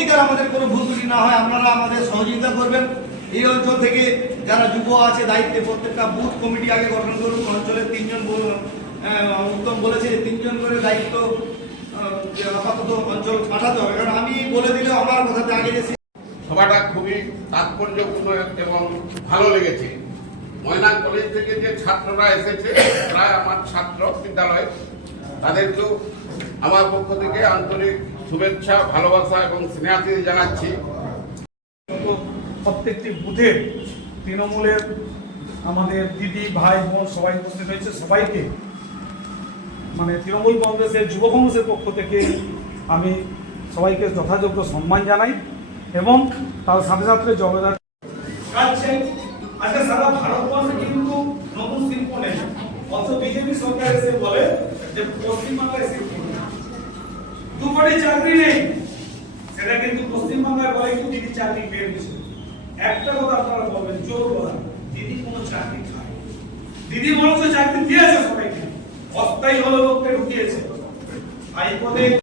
সত্যিকার আমাদের কোনো ভুল ত্রুটি না হয়, আপনারা আমাদের সহযোগিতা করবেন। এই অঞ্চল থেকে যারা যুব আছে, দায়িত্বে প্রত্যেকটা বুথ কমিটি আগে গঠন করুন। অঞ্চলের তিনজন উত্তম বলেছে তিনজন করে দায়িত্ব আপাতত অঞ্চল পাঠাতে হবে। কারণ আমি বলে দিলে আমার কথাতে আগে যে সভাটা খুবই তাৎপর্যপূর্ণ এবং ভালো লেগেছে। ময়না কলেজ থেকে যে ছাত্ররা এসেছে প্রায় আমার ছাত্র বিদ্যালয়। তাদেরকেও আমার পক্ষ থেকে আন্তরিক শুভেচ্ছা ভালোবাসা এবং স্নেহাতি জানাচ্ছি। প্রত্যেকটি বুথের তৃণমূলের আমাদের দিদি ভাই বোন সবাই উপস্থিত হয়েছে। সবাইকে মানে তৃণমূল কংগ্রেসের যুব কংগ্রেসের পক্ষ থেকে আমি সবাইকে যথাযোগ্য সম্মান জানাই এবং তার সাথে সাথে জগদার আজকে সারা ভারতবর্ষে কিন্তু নতুন শিল্প নেই। অত বিজেপি সরকার এসে বলে যে পশ্চিমবাংলায় সিট নেই। চাকরি নেই। সেটা কিন্তু পশ্চিমবাংলায় বলে কিন্তু দিদি চাকরি পেয়ে গেছে একটা কথা আপনারা বলবেন, জোর কথা দিদি, কোনো চাকরি খায় দিদি বলছে, চাকরি দিয়েছে সবাইকে। অস্থায়ী হলো লোককে ঢুকিয়েছে। হাইকোর্টে